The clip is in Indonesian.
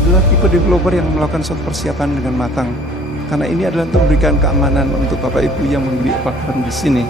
adalah tipe developer yang melakukan suatu persiapan dengan matang. Karena ini adalah untuk memberikan keamanan untuk Bapak Ibu yang membeli apartemen di sini.